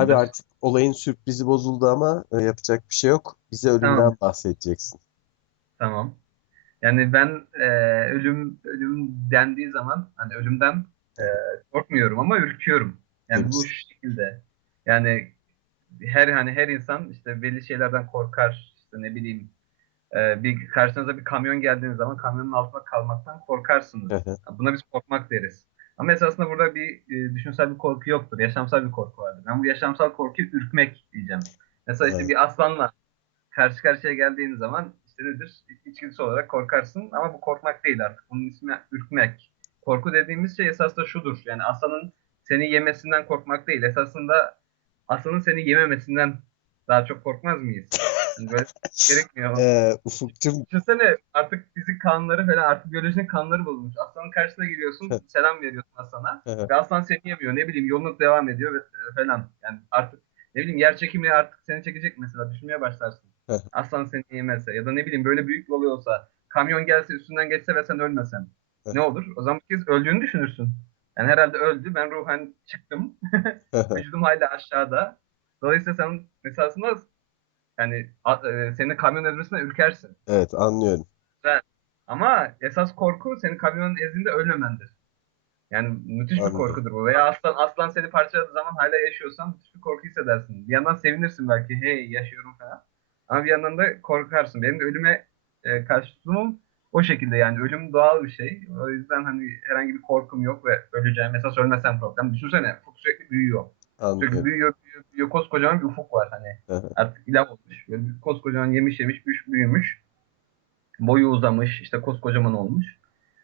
Abi artık olayın sürprizi bozuldu ama e, yapacak bir şey yok. Bize ölümden Tamam. bahsedeceksin. Tamam. Yani ben e, ölüm ölüm dendiği zaman hani ölümden e, korkmuyorum ama ürküyorum. Yani bu Demişsin. şu şekilde. Yani her hani her insan işte belli şeylerden korkar. İşte ne bileyim e, bir karşınıza bir kamyon geldiğiniz zaman kamyonun altında kalmaktan korkarsınız. Hı hı. Buna biz korkmak deriz. Ama esasında burada bir e, düşünsel bir korku yoktur. Yaşamsal bir korku vardır. Ben bu yaşamsal korkuyu ürkmek diyeceğim. Mesela işte Evet. bir aslanla karşı karşıya geldiğin zaman işte nedir? İçgüdüsel olarak korkarsın ama bu korkmak değil artık. Bunun ismi ürkmek. Korku dediğimiz şey esasında şudur. Yani aslanın seni yemesinden korkmak değil. Esasında aslanın seni yememesinden daha çok korkmaz mıyız? Yani böyle gerekmiyor. Ee, Ufuk'cum Düşünsene artık fizik kanunları falan artık biyolojinin kanunları bozulmuş. Aslanın karşısına geliyorsun, selam veriyorsun aslana. Ve aslan seni yemiyor. Ne bileyim yoluna devam ediyor ve e, falan. Yani artık ne bileyim yer çekimi artık seni çekecek mesela. Düşünmeye başlarsın. Aslan seni yemezse ya da ne bileyim böyle büyük bir olay olsa kamyon gelse üstünden geçse ve sen ölmesen. Ne olur? O zaman kez öldüğünü düşünürsün. Yani herhalde öldü. Ben ruhen çıktım. Vücudum hala aşağıda. Dolayısıyla sen esasında yani a- e, senin kamyon ezmesine ürkersin. Evet anlıyorum. Güzel. Ama esas korku senin kamyonun ezdiğinde ölmemendir. Yani müthiş bir Anladım. korkudur bu. Veya aslan aslan seni parçaladığı zaman hala yaşıyorsan müthiş bir korku hissedersin. Bir yandan sevinirsin belki hey yaşıyorum falan. Ama bir yandan da korkarsın. Benim de ölüme e, karşı tutumum o şekilde yani ölüm doğal bir şey. O yüzden hani herhangi bir korkum yok ve öleceğim. Mesela ölmesem problem. Düşünsene ufuk sürekli büyüyor. Sürekli Anlıyorum. büyüyor, büyüyor. Koskocaman bir ufuk var hani. Artık ilah olmuş. Böyle bir koskocaman yemiş yemiş büyümüş. Boyu uzamış, işte koskocaman olmuş.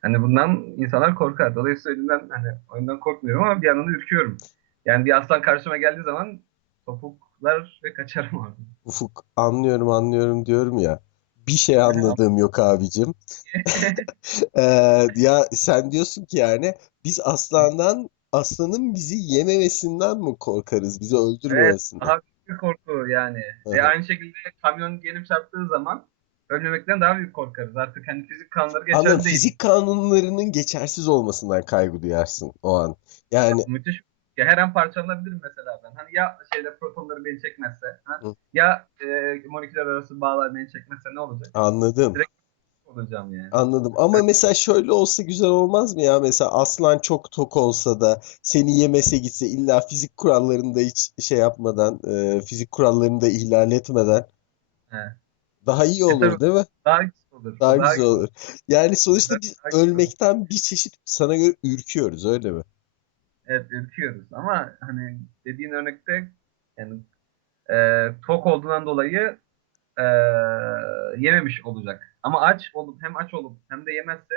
Hani bundan insanlar korkar. Dolayısıyla ölümden hani oyundan korkmuyorum ama bir yandan da ürküyorum. Yani bir aslan karşıma geldiği zaman topuklar ve kaçarım oradan. Ufuk anlıyorum anlıyorum diyorum ya. Bir şey anladığım yok abicim. Ee, ya sen diyorsun ki yani biz aslandan aslanın bizi yememesinden mi korkarız? Bizi Evet, öldürmemesinden. daha büyük bir korku yani. Ve hı. aynı şekilde kamyon gelip çarptığı zaman ölmemekten daha büyük korkarız. Artık hani fizik kanunları Anladım. geçerli değil. Fizik kanunlarının geçersiz olmasından kaygı duyarsın o an. Yani Müthiş. Ya her an parçalanabilirim mesela ben. Hani ya şeyde protonları beni çekmezse, ha? Hı. ya e, moleküller arası bağlar beni çekmezse ne olacak? anladım. Direkt olacağım yani. Anladım. Ama mesela şöyle olsa güzel olmaz mı ya? Mesela aslan çok tok olsa da seni yemese gitse illa fizik kurallarını da hiç şey yapmadan, e, fizik kurallarını da ihlal etmeden He. daha iyi E olur tabii değil mi? daha güzel olur. Daha Daha güzel olur. Yani sonuçta biz Daha güzel olur. ölmekten bir çeşit sana göre ürküyoruz öyle mi? Evet ürküyoruz ama hani dediğin örnekte yani e, tok olduğundan dolayı e, yememiş olacak. Ama aç olup hem aç olup hem de yemezse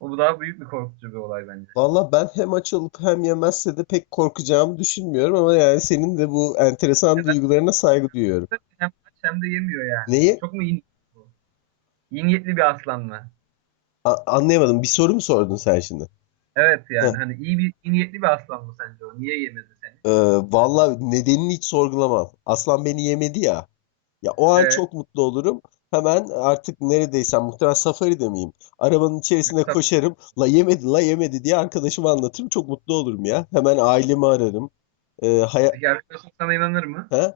o bu daha büyük bir korkutucu bir olay bence. Valla ben hem aç olup hem yemezse de pek korkacağımı düşünmüyorum ama yani senin de bu enteresan Neden? duygularına saygı duyuyorum. Hem aç hem de yemiyor yani. Neyi? Çok mu iyi bu? İyi niyetli bir aslan mı? A- anlayamadım. Bir soru mu sordun sen şimdi? Evet Heh. yani hani iyi bir iyi niyetli bir aslan mı sence o? Niye yemedi seni? Ee, valla nedenini hiç sorgulamam. Aslan beni yemedi ya. Ya o an Evet. çok mutlu olurum. Hemen artık neredeysem muhtemelen safari'de miyim? Arabanın içerisine Tabii. koşarım. La yemedi la yemedi diye arkadaşıma anlatırım. Çok mutlu olurum ya. Hemen ailemi ararım. Ee, haya... Peki arkadaşın sana inanır mı? He?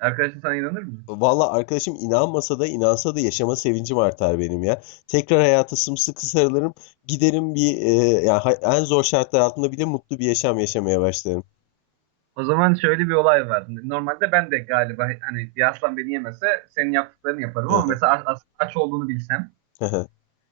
Arkadaşın sana inanır mı? Valla arkadaşım inanmasa da inansa da yaşama sevincim artar benim ya. Tekrar hayata sımsıkı sarılırım. Giderim bir e, yani hay- en zor şartlar altında bile mutlu bir yaşam yaşamaya başlarım. O zaman şöyle bir olay var. Normalde ben de galiba hani bir aslan beni yemese senin yaptıklarını yaparım ama mesela aç, aç- olduğunu bilsem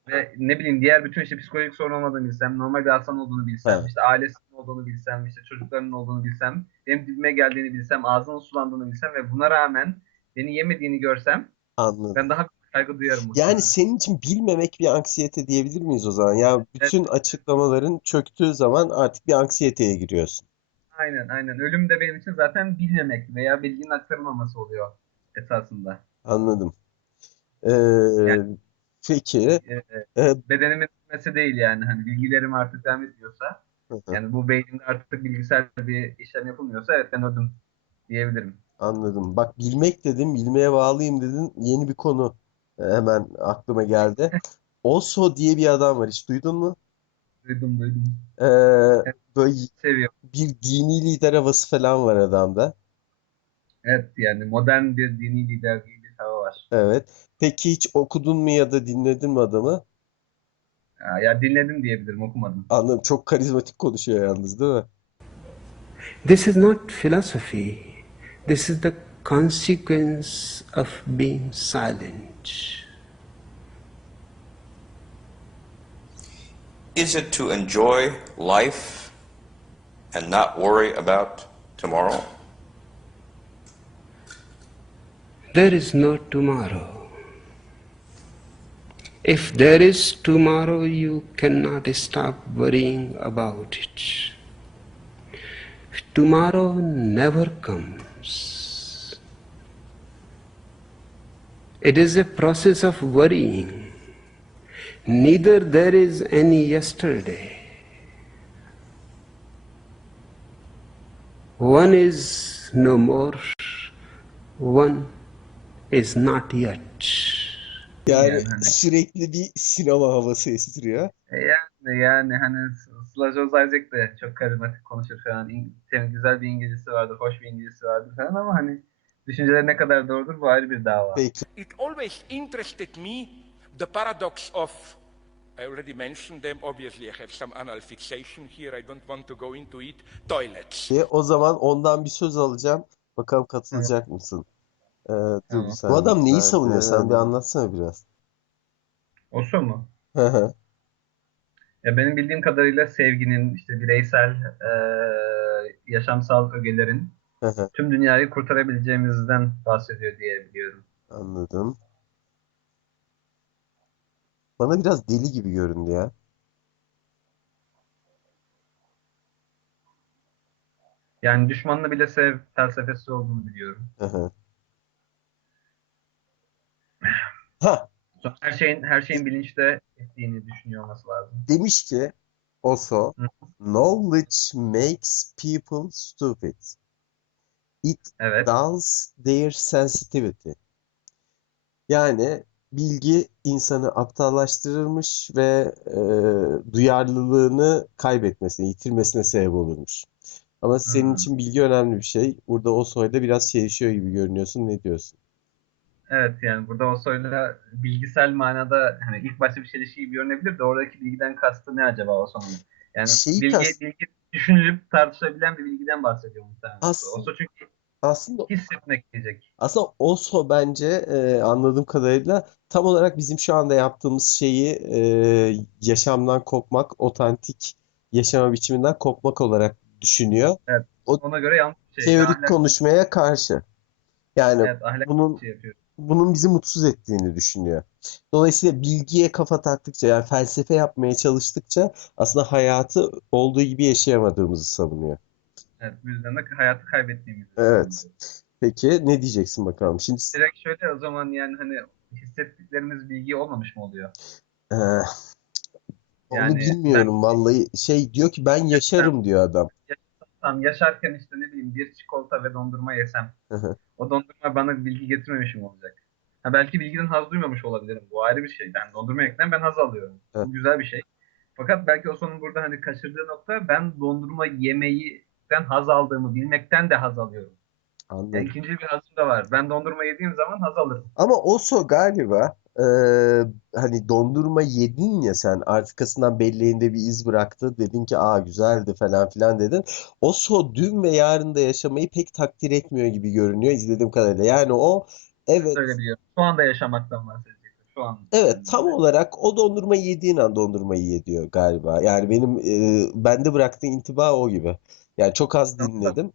ve ne bileyim diğer bütün işte psikolojik sorun olmadığını bilsem, normal bir aslan olduğunu bilsem, işte ailesinin olduğunu bilsem, işte çocuklarının olduğunu bilsem, benim dibime geldiğini bilsem, ağzının sulandığını bilsem ve buna rağmen beni yemediğini görsem Anladım. ben daha kaygı duyarım Yani muhtemelen. senin için bilmemek bir anksiyete diyebilir miyiz o zaman? Ya Evet, bütün açıklamaların çöktüğü zaman artık bir anksiyeteye giriyorsun. Aynen aynen. Ölüm de benim için zaten bilmemek veya bilginin aktarılmaması oluyor esasında. Anladım. Ee, Yani peki. e, Ee, bedenimin bitmesi değil yani hani bilgilerim artık hı, yani bu beynimde artık bilgisayar bir işlem yapılmıyorsa evet ben öldüm diyebilirim. anladım. Bak bilmek dedim, bilmeye bağlıyım dedin. Yeni bir konu e, hemen aklıma geldi. Oso diye bir adam var. Hiç duydun mu? Duydum duydum. Ee, Evet, Böyle seviyorum. bir dini lider havası falan var adamda. Evet yani modern bir dini lider gibi bir hava var. Evet. Peki hiç okudun mu ya da dinledin mi adamı? Ya, ya dinledim diyebilirim okumadım. Anladım. Çok karizmatik konuşuyor yalnız değil mi? This is not philosophy. This is the consequence of being silent. Is it to enjoy life and not worry about tomorrow? There is no tomorrow. If there is tomorrow, you cannot stop worrying about it. Tomorrow never comes. It is a process of worrying. Neither there is any yesterday. One is no more, one is not yet. Yani Yani hani- sürekli bir sinema havası estiriyor. E yani, yani hani Slavoj Isaac de çok karizmatik konuşur falan. İng- tem- güzel bir İngilizcesi vardır, hoş bir İngilizcesi vardır falan ama hani düşünceleri ne kadar doğrudur bu ayrı bir dava. Peki. It always interested me the paradox of, I already mentioned them, obviously I have some anal fixation here, I don't want to go into it, toilets. E, O zaman ondan bir söz alacağım. Bakalım katılacak mısın? Ee, dur bir Tamam. saniye. Bu adam neyi savunuyor? Sen bir anlatsana biraz. Oso mu? Hı hı. Ya benim bildiğim kadarıyla sevginin, işte bireysel, e, yaşamsal ögelerin Hı hı. tüm dünyayı kurtarabileceğimizden bahsediyor diye biliyorum. Anladım. Bana biraz deli gibi göründü ya. Yani düşmanını bile sev felsefesi olduğunu biliyorum. Hı hı. Her şeyin her şeyin bilinçte ettiğini düşünüyor olması lazım. demiş ki Hı. knowledge makes people stupid. It Evet. dulls their sensitivity. Yani bilgi insanı aptallaştırırmış ve e, duyarlılığını kaybetmesine, yitirmesine sebep olurmuş. Ama senin Hmm. için bilgi önemli bir şey. Burada Oso'yla biraz çelişiyor gibi görünüyorsun. Ne diyorsun? Evet yani burada Oso'yla bilgisel manada hani ilk başta bir çelişki gibi görünebilir de oradaki bilgiden kastı ne acaba Oso'nun? Yani Şeyi bilgi, kast- bilgi düşünülüp tartışılabilen bir bilgiden bahsediyor muhtemelen. Aslında- Oso çünkü Aslında hissetmek diyecek. Aslında Osho bence e, anladığım kadarıyla tam olarak bizim şu anda yaptığımız şeyi e, yaşamdan kopmak, otantik yaşama biçiminden kopmak olarak düşünüyor. Ona göre yanlış şey. Teorik Ahlak- konuşmaya karşı. Yani Evet, bunun şey yapıyor. bunun bizi mutsuz ettiğini düşünüyor. Dolayısıyla bilgiye kafa taktıkça yani felsefe yapmaya çalıştıkça aslında hayatı olduğu gibi yaşayamadığımızı savunuyor. Evet, bu yüzden de hayatı kaybettiğimiz. Evet. Peki ne diyeceksin bakalım? Şimdi Direkt şöyle o zaman yani hani hissettiklerimiz bilgi olmamış mı oluyor? Ee, onu Yani bilmiyorum vallahi. Şey diyor ki ben yaşarım diyor adam. Tam yaşarken işte ne bileyim bir çikolata ve dondurma yesem o dondurma bana bilgi getirmemişim olacak. Ha belki bilgiden haz duymamış olabilirim. Bu ayrı bir şey. Ben dondurma yekten ben haz alıyorum. Bu güzel bir şey. Fakat belki o sonun burada hani kaçırdığı nokta ben dondurma yemeyden haz aldığımı bilmekten de haz alıyorum. Yani Anladım. ikinci bir hazım da var. Ben dondurma yediğim zaman haz alırım. Ama Oso galiba eee, hani dondurma yedin ya sen arkasından belleğinde bir iz bıraktı. Dedin ki aa güzeldi falan filan dedin. Oso dün ve yarın da yaşamayı pek takdir etmiyor gibi görünüyor izlediğim kadarıyla. Yani o evet Öyle biliyorum. Şu anda yaşamaktan bahsedecektim. Şu an. evet tam olarak o dondurma yediğin an dondurmayı ye diyor galiba. Yani benim eee, bende bıraktığı intiba o gibi. Yani çok az dinledim.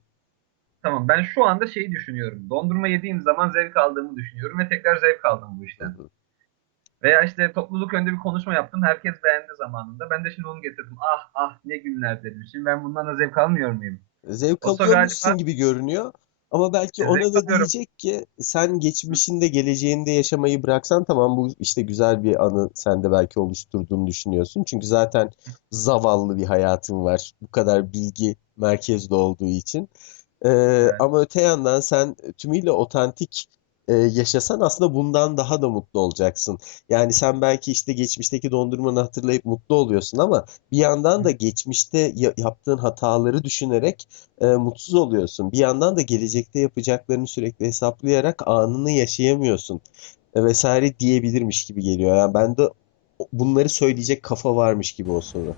Tamam ben şu anda şeyi düşünüyorum. Dondurma yediğim zaman zevk aldığımı düşünüyorum ve tekrar zevk aldım bu işten. Veya işte topluluk önünde bir konuşma yaptım. Herkes beğendi zamanında. Ben de şimdi onu getirdim. Ah ah ne günler dedim. Şimdi ben bundan da zevk almıyor muyum? Zevk alıyormuşsun galiba- gibi görünüyor. Ama belki Zevk ona da alıyorum. diyecek ki sen geçmişinde geleceğinde yaşamayı bıraksan tamam bu işte güzel bir anı sende belki oluşturduğunu düşünüyorsun. Çünkü zaten zavallı bir hayatın var. Bu kadar bilgi merkezde olduğu için. Ee, ama öte yandan sen tümüyle otantik e, yaşasan aslında bundan daha da mutlu olacaksın. Yani sen belki işte geçmişteki dondurmanı hatırlayıp mutlu oluyorsun ama bir yandan da geçmişte ya- yaptığın hataları düşünerek e, mutsuz oluyorsun. Bir yandan da gelecekte yapacaklarını sürekli hesaplayarak anını yaşayamıyorsun e, vesaire diyebilirmiş gibi geliyor. Yani bende o- bunları söyleyecek kafa varmış gibi o soru.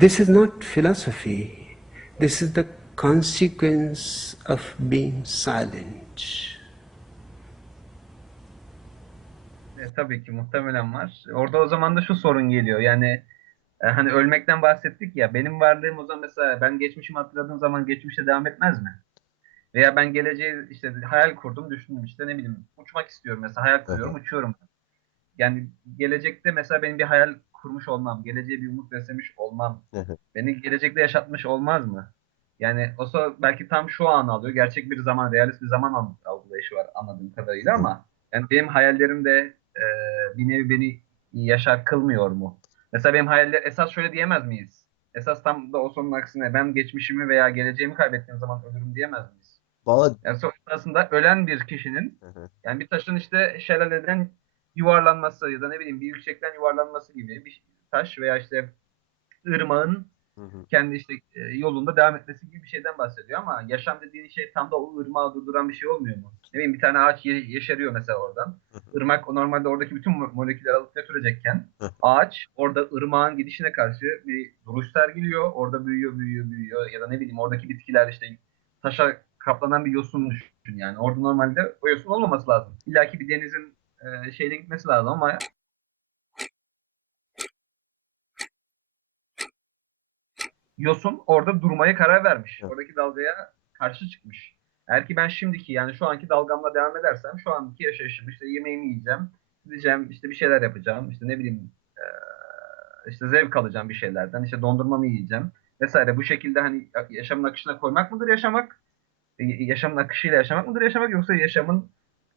This is not philosophy. This is the consequence of being silent. E, tabii ki muhtemelen var. Orada o zaman da şu sorun geliyor. Yani e, hani ölmekten bahsettik ya. Benim varlığım o zaman mesela ben geçmişimi hatırladığım zaman geçmişe devam etmez mi? Veya ben geleceği işte hayal kurdum, düşündüm işte ne bileyim uçmak istiyorum mesela hayal kuruyorum, uçuyorum. Yani gelecekte mesela benim bir hayal kurmuş olmam, geleceğe bir umut beslemiş olmam, beni gelecekte yaşatmış olmaz mı? Yani o belki tam şu an alıyor. Gerçek bir zaman, realist bir zaman al- algılayışı var anladığım kadarıyla ama yani benim hayallerim de e, bir nevi beni yaşar kılmıyor mu? Mesela benim hayaller esas şöyle diyemez miyiz? Esas tam da o sonun aksine ben geçmişimi veya geleceğimi kaybettiğim zaman ölürüm diyemez miyiz? Valla Yani sonuçta aslında ölen bir kişinin Hı hı. yani bir taşın işte şelaleden yuvarlanması ya da ne bileyim bir yüksekten yuvarlanması gibi bir taş veya işte ırmağın Hı hı. kendi işte e, yolunda devam etmesi gibi bir şeyden bahsediyor ama yaşam dediğin şey tam da o ırmağı durduran bir şey olmuyor mu? Ne bileyim bir tane ağaç ye- yeşeriyor mesela oradan. Irmak o normalde oradaki bütün mo- molekülleri alıp götürecekken Hı. ağaç orada ırmağın gidişine karşı bir duruş sergiliyor. Orada büyüyor, büyüyor, büyüyor ya da ne bileyim oradaki bitkiler işte taşa kaplanan bir yosun düşün yani. Orada normalde o yosun olmaması lazım. İlla ki bir denizin e, şeyle gitmesi lazım ama yosun orada durmaya karar vermiş. Evet. Oradaki dalgaya karşı çıkmış. Eğer ki ben şimdiki yani şu anki dalgamla devam edersem şu anki yaşayışım işte yemeğimi yiyeceğim, gideceğim işte bir şeyler yapacağım işte ne bileyim eee, işte zevk alacağım bir şeylerden işte dondurmamı yiyeceğim vesaire bu şekilde hani yaşamın akışına koymak mıdır yaşamak? E, Yaşamın akışıyla yaşamak mıdır yaşamak yoksa yaşamın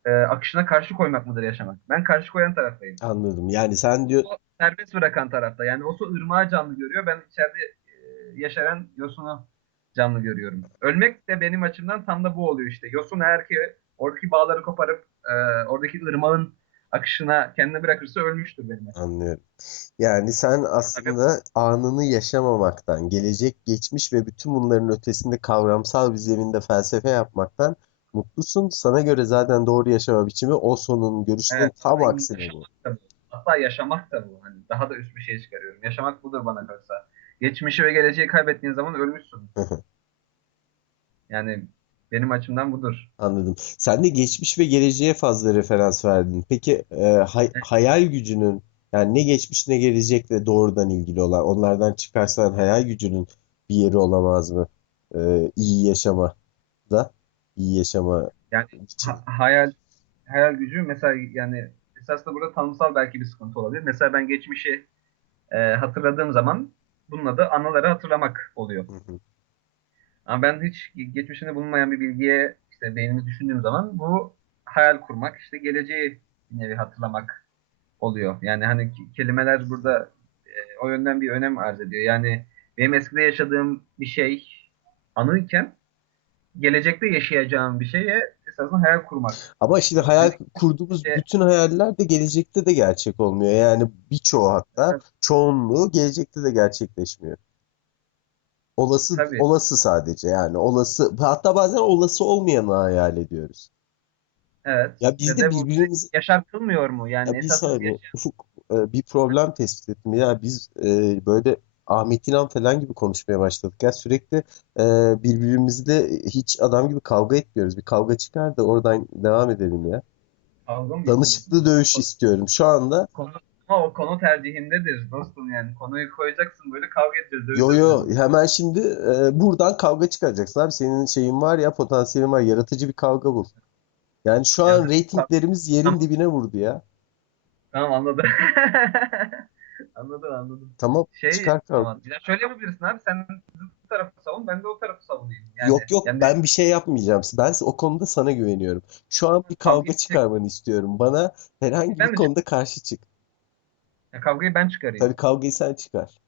e, akışına karşı koymak mıdır yaşamak? Ben karşı koyan taraftayım. Anladım. Yani sen diyor O serbest bırakan tarafta. Yani o su ırmağı canlı görüyor. Ben içeride e, yaşayan yosunu canlı görüyorum. Ölmek de benim açımdan tam da bu oluyor işte. Yosun eğer ki oradaki bağları koparıp e, oradaki ırmağın akışına kendini bırakırsa ölmüştür benim açımdan. Anlıyorum. Yani sen aslında anını yaşamamaktan, gelecek, geçmiş ve bütün bunların ötesinde kavramsal bir zeminde felsefe yapmaktan mutlusun. Sana göre zaten doğru yaşama biçimi o sonun görüşünün Evet, tam aksine bu. Hatta yaşamak da bu. Hani daha da üst bir şey çıkarıyorum. Yaşamak budur bana kalırsa. Geçmişi ve geleceği kaybettiğin zaman ölmüşsün. Yani benim açımdan budur. Anladım. Sen de geçmiş ve geleceğe fazla referans verdin. Peki e, hay- hayal gücünün yani ne geçmiş ne gelecekle doğrudan ilgili olan onlardan çıkarsan hayal gücünün bir yeri olamaz mı? E, iyi yaşama da iyi yaşama Yani ha- hayal hayal gücü mesela yani esasında burada tanımsal belki bir sıkıntı olabilir. Mesela ben geçmişi e, hatırladığım zaman bunun adı anıları hatırlamak oluyor. Hı hı. Ama ben hiç geçmişinde bulunmayan bir bilgiye işte beynimi düşündüğüm zaman bu hayal kurmak, işte geleceği bir nevi hatırlamak oluyor. Yani hani kelimeler burada e, o yönden bir önem arz ediyor. Yani benim eskide yaşadığım bir şey anıyken gelecekte yaşayacağım bir şeye esasında hayal kurmak. Ama şimdi hayal kurduğumuz işte- bütün hayaller de gelecekte de gerçek olmuyor. Yani birçoğu hatta Evet. çoğunluğu gelecekte de gerçekleşmiyor. Olası Tabii. olası sadece yani olası hatta bazen olası olmayanı hayal ediyoruz. Evet. Ya biz de de bu birbirimizi yaşartılmıyor mu? Yani Ya bir esasında saniye yaşayan- Ufuk e, bir problem tespit ettim ya biz e, böyle Ahmet İnan falan gibi konuşmaya başladık. Ya sürekli e, birbirimizle hiç adam gibi kavga etmiyoruz. Bir kavga çıkar da oradan devam edelim ya. Mı danışıklı dövüş istiyorum. Şu anda Konu, ama o konu tercihindedir dostum yani. Konuyu koyacaksın böyle kavga edeceğiz. yo yo hemen şimdi e, buradan kavga çıkaracaksın abi. Senin şeyin var ya potansiyelin var. Yaratıcı bir kavga bul. Yani şu an Yaratıcı reytinglerimiz yerin dibine vurdu ya. Tamam anladım. anladım anladım. tamam Şey çıkar tamam. Ya şöyle yapabilirsin abi sen bu tarafı savun ben de o tarafı savunayım. Yani, Yok yok yani ben bir şey yapmayacağım. Ben o konuda sana güveniyorum. Şu an bir Kavga çıkarmanı istiyorum. Bana herhangi Ben bir mi konuda karşı çık. ya kavgayı ben çıkarayım. Tabii kavgayı sen çıkar.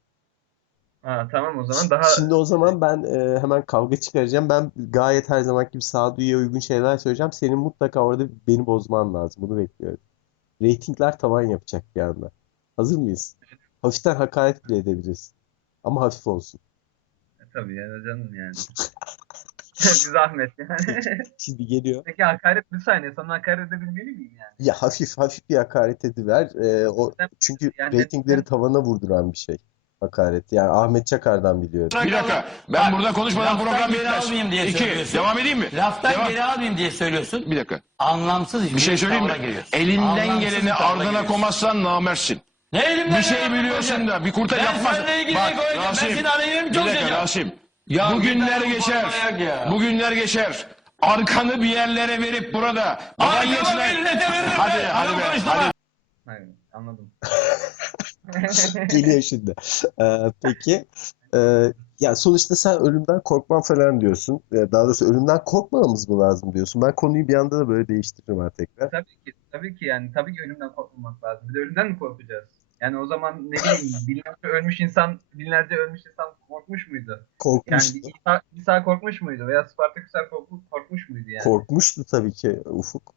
Ha, tamam o zaman daha Şimdi o zaman ben e, hemen kavga çıkaracağım. Ben gayet her zaman gibi sağduyuya uygun şeyler söyleyeceğim. Senin mutlaka orada beni bozman lazım. Bunu bekliyorum. Reytingler tavan yapacak bir anda. Hazır mıyız? Hafiften hakaret bile edebiliriz. Ama hafif olsun. tabii ya canım yani. Bir zahmet yani. Şimdi geliyor. Peki hakaret bir saniye sana hakaret edebilmeli miyim yani? Ya hafif hafif bir hakaret ediver. Ee, o çünkü Yani- reytingleri tavana vurduran bir şey. Hakaret. Yani Ahmet Çakar'dan biliyorum. Bir dakika. Ben burada konuşmadan laftan program bitmez. almayayım diye İki. söylüyorsun. Devam edeyim mi? Laftan Devam. geri almayayım diye söylüyorsun. Bir dakika. Anlamsız Bir şey söyleyeyim mi? giriyorsun. Elinden Anlamsız geleni ardına giriyorsun. komazsan namersin. Ne elimden Bir şey biliyorsun da bir kurtar Ben yapmaz. seninle ilgili Bak koyacağım? Ben Rasim. senin aleyhine mi Bir dakika çalışacağım? Rasim. Ya Bu bir günler tane geçer. ya. Bu günler geçer. Arkanı bir yerlere verip burada. Geçler. millete veririm Hadi ben. hadi be. Hadi. Hayır, anladım. Geliyor şimdi. Ee, peki. Ee, ya sonuçta sen ölümden korkman falan diyorsun. Ee, daha doğrusu ölümden korkmamamız mı lazım diyorsun. Ben konuyu bir anda da böyle değiştiririm ha tekrar. Tabii ki, tabii ki yani tabii ki ölümden korkmamak lazım. De ölümden mi korkacağız? Yani o zaman ne bileyim binlerce ölmüş insan, binlerce ölmüş insan korkmuş muydu? Yani Korkmuştu. İsa, İsa korkmuş muydu? Veya Spartaküsler korkmuş, korkmuş muydu yani? Korkmuştu tabii ki Ufuk.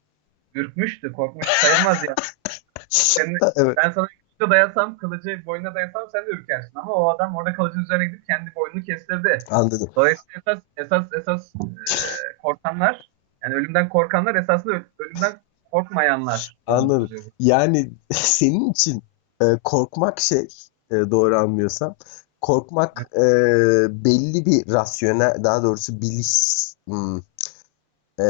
Ürkmüştü, korkmuş sayılmaz ya. Senin, Evet. ben sana kılıcı dayasam, kılıcı boynuna dayasam sen de ürkersin. Ama o adam orada kılıcın üzerine gidip kendi boynunu kestirdi. Anladım. Dolayısıyla esas esas esas e, korkanlar yani ölümden korkanlar esasında öl- ölümden korkmayanlar. Anladım. Yani senin için e, korkmak şey e, doğru anlıyorsam korkmak e, belli bir rasyonel daha doğrusu bilis hmm, e,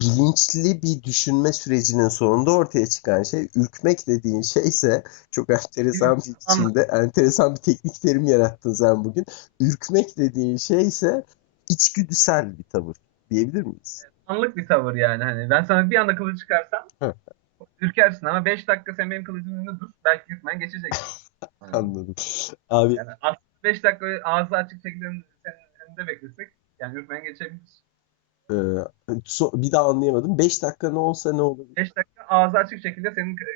bilinçli bir düşünme sürecinin sonunda ortaya çıkan şey ürkmek dediğin şey ise çok enteresan bir biçimde enteresan bir teknik terim yarattın sen bugün. Ürkmek dediğin şey ise içgüdüsel bir tavır diyebilir miyiz? Anlık bir tavır yani. Hani ben sana bir anda kılıç çıkarsam. Ürkersin ama 5 dakika sen benim kılıcımın önünde dur. Belki yutman geçecek. Anladım. Abi Yani aslında 5 dakika ağzı açık şekilde senin önünde beklesek yani yutman geçebilir. e, so- bir daha anlayamadım. 5 dakika ne olsa ne olur? 5 dakika ağzı açık şekilde senin e,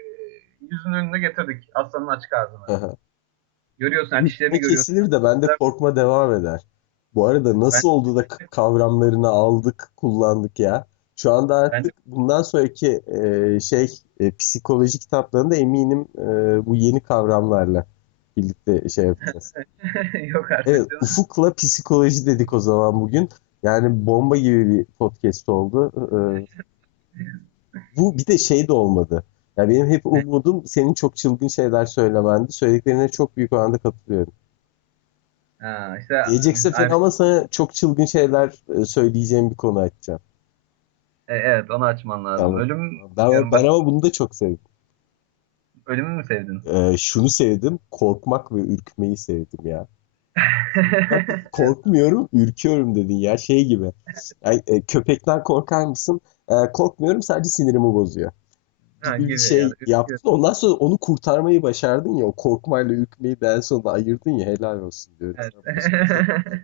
yüzünün önüne getirdik. Aslanın açık ağzını. Aha. Görüyorsun hani dişlerini Ne görüyorsun. kesilir de bende korkma devam eder. Bu arada nasıl oldu da kavramlarını aldık, kullandık ya. Şu anda artık bundan sonraki e, şey e, psikoloji kitaplarında eminim e, bu yeni kavramlarla birlikte şey yapacağız. Yok artık. Evet. Ufuk'la psikoloji dedik o zaman bugün. Yani bomba gibi bir podcast oldu. E, bu bir de şey de olmadı. Ya benim hep umudum senin çok çılgın şeyler söylemendi. Söylediklerine çok büyük oranda katılıyorum. Ha, işte Diyecekse falan ama sana çok çılgın şeyler e, söyleyeceğim bir konu açacağım. E, evet onu açman lazım. Tamam. Ölüm Ben, Yani ben ama bunu da çok sevdim. ölümü mü sevdin? E, şunu sevdim, korkmak ve ürkmeyi sevdim ya. Korkmuyorum, ürküyorum dedin ya şey gibi. Yani, e, köpekten korkar mısın? E, korkmuyorum sadece sinirimi bozuyor. Ha, Gibi bir şey yani, yaptın. Ondan sonra onu kurtarmayı başardın ya. O korkmayla ürkmeyi de en sonunda ayırdın ya. Helal olsun diyorum. Evet.